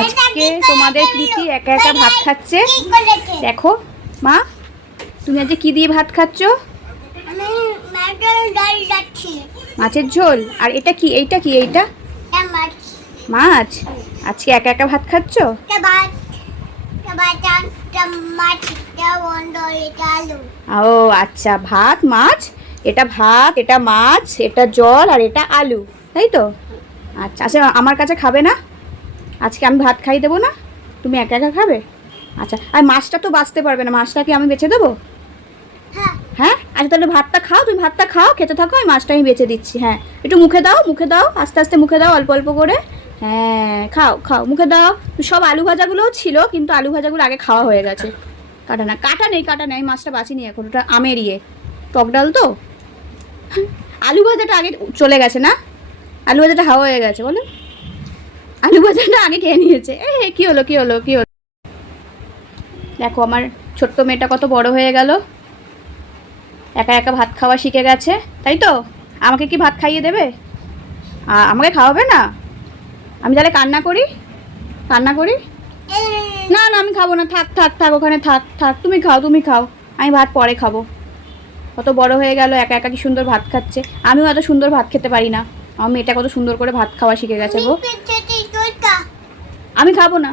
আজকে তোমাদের প্রীতি একা একা ভাত খাচ্ছে। দেখো মা, তুমি আজকে কি দিয়ে ভাত খাচ্ছ? মাছের ঝোল। আর এটা কি? এইটা কি? এইটা মাছ। আজকে একা একা ভাত খাচ্ছ? ও আচ্ছা, ভাত মাছ, এটা ভাত, এটা মাছ, এটা জল, আর এটা আলু, তাই তো? আচ্ছা আচ্ছা, আমার কাছে খাবে না? আজকে আমি ভাত খাই দেবো না, তুমি একা একা খাবে? আচ্ছা, আর মাছটা তো বাঁচতে পারবে না, মাছটা কি আমি বেছে দেবো? হ্যাঁ আচ্ছা, তাহলে ভাতটা খাও, তুমি ভাতটা খাও, খেতে থাকো, আমি মাছটা আমি বেছে দিচ্ছি। হ্যাঁ, একটু মুখে দাও, মুখে দাও, আস্তে আস্তে মুখে দাও, অল্প অল্প করে। হ্যাঁ খাও খাও, মুখে দাও। সব আলু ভাজাগুলোও ছিল, কিন্তু আলু ভাজাগুলো আগে খাওয়া হয়ে গেছে। কাটা না, কাটা নেই, কাটা নেই, মাছটা বাঁচিনি এখন, ওটা আমের টক ডাল তো। আলু ভাজাটা আগে চলে গেছে না? আলু ভাজাটা হাওয়া হয়ে গেছে বলো। আলু ভাজাটা আগে খেয়ে নিয়েছে। কি হলো কি হলো কি হলো? দেখো আমার ছোট্ট মেয়েটা কত বড় হয়ে গেল, একা একা ভাত খাওয়া শিখে গেছে, তাই তো? আমাকে কি ভাত খাইয়ে দেবে? আমাকে খাওয়াবে না? আমি তাহলে কান্না করি, কান্না করি? না না, আমি খাবো না, থাক থাক থাক, ওখানে থাক থাক, তুমি খাও তুমি খাও, আমি ভাত পরে খাবো। কত বড় হয়ে গেল, একা একা কি সুন্দর ভাত খাচ্ছে। আমিও এত সুন্দর ভাত খেতে পারি না, আমার মেয়েটা কত সুন্দর করে ভাত খাওয়া শিখে গেছে গো। আমি খাবো না।